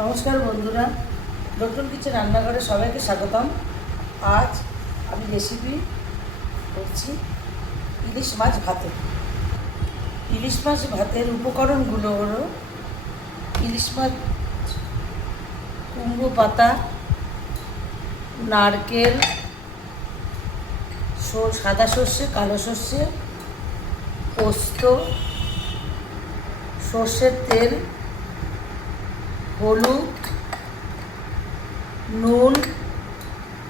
নমস্কার বন্ধুরা, নতুন কিছু রান্নাঘরে সবাইকে স্বাগতম। আজ আমি রেসিপি করছি ইলিশ মাছ ভাতে। ইলিশ মাছ ভাতের উপকরণগুলো হলো ইলিশ মাছ, কুমড়ো পাতা, নারকেল, সাদা সর্ষে, কালো সর্ষে, পোস্ত, সর্ষের তেল, হলুদ, নুন,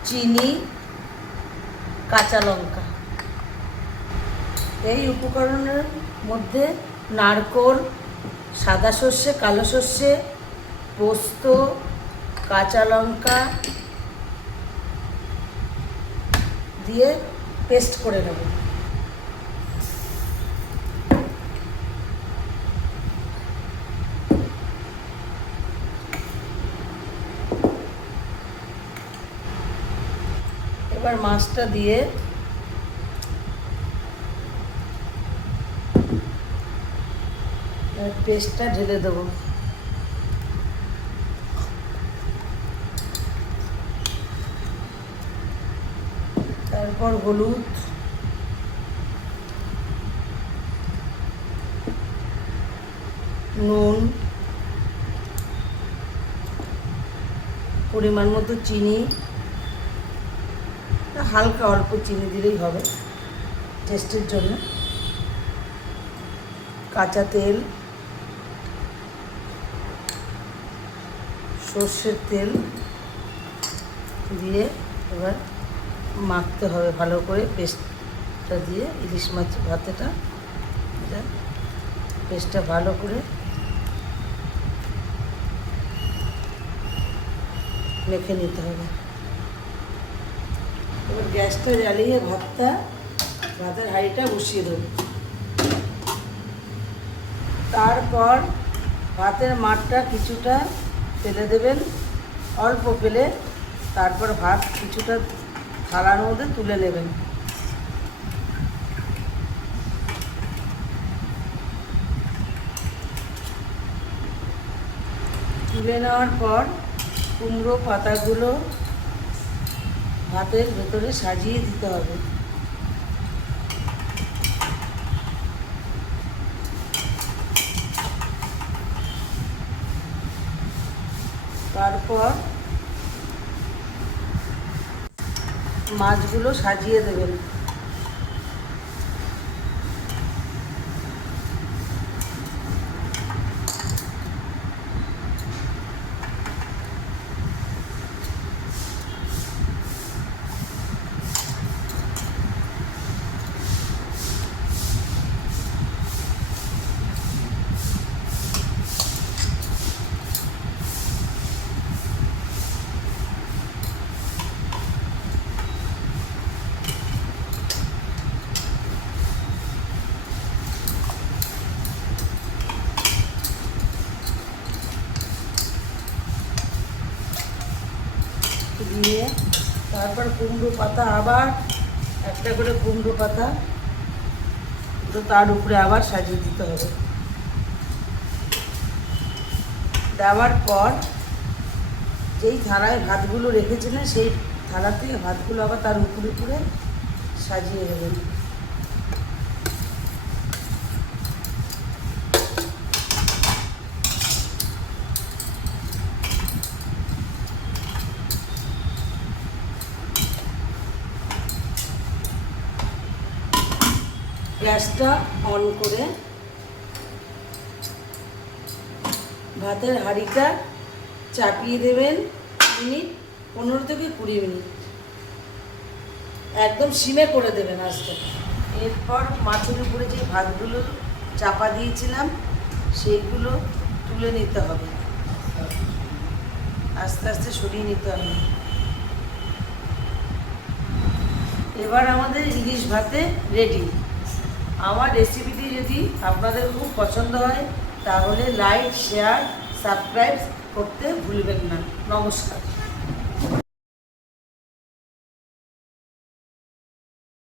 চিনি, কাঁচা লঙ্কা। এই উপকরণের মধ্যে নারকেল, সাদা সর্ষে, কালো সর্ষে, পোস্ত, কাঁচা লঙ্কা দিয়ে পেস্ট করে নেব। এবার মাছটা দিয়ে পেস্টটা ঢেলে দেবো। তারপর হলুদ, নুন, পরিমাণ মতো চিনি, হালকা অল্প চিনি দিলেই হবে টেস্টের জন্য, কাঁচা তেল, সর্ষের তেল দিয়ে এবার মাখতে হবে ভালো করে। পেস্টটা দিয়ে ইলিশ মাছ ভাতেটা পেস্টটা ভালো করে মেখে নিতে হবে। এবার গ্যাসটা জ্বালিয়ে ভাতের হাঁড়িটা বসিয়ে দেব। তারপর ভাতের মাঠটা কিছুটা ফেলে দেবেন, অল্প ফেলে, তারপর ভাত কিছুটা থালার মধ্যে তুলে নেবেন। তুলে নেওয়ার পর কুমড়ো পাতাগুলো ভাতের ভেতরে সাজিয়ে দিতে হবে। তারপর মাছগুলো সাজিয়ে দেবেন। দিয়ে তারপর কুমড়ো পাতা, আবার একটা করে কুমড়ো পাতা তার উপরে আবার সাজিয়ে দিতে হবে। দেওয়ার পর যেই থালায় ভাতগুলো রেখেছিলেন সেই থালা থেকে ভাতগুলো আবার তার উপরে উপরে সাজিয়ে দেবেন। গ্যাসটা অন করে ভাতের হাঁড়িটা চাপিয়ে দেবেন 15 থেকে 20 মিনিট, একদম সিমে করে দেবেন আস্তে। এরপর মাছের উপরে যে ভাতগুলো চাপা দিয়েছিলাম সেইগুলো তুলে নিতে হবে, আস্তে আস্তে সরিয়ে নিতে হবে। এবার আমাদের ইলিশ ভাতে রেডি। আমার রেসিপিটি যদি আপনাদের খুব পছন্দ হয় তাহলে লাইক, শেয়ার, সাবস্ক্রাইব করতে ভুলবেন না। নমস্কার।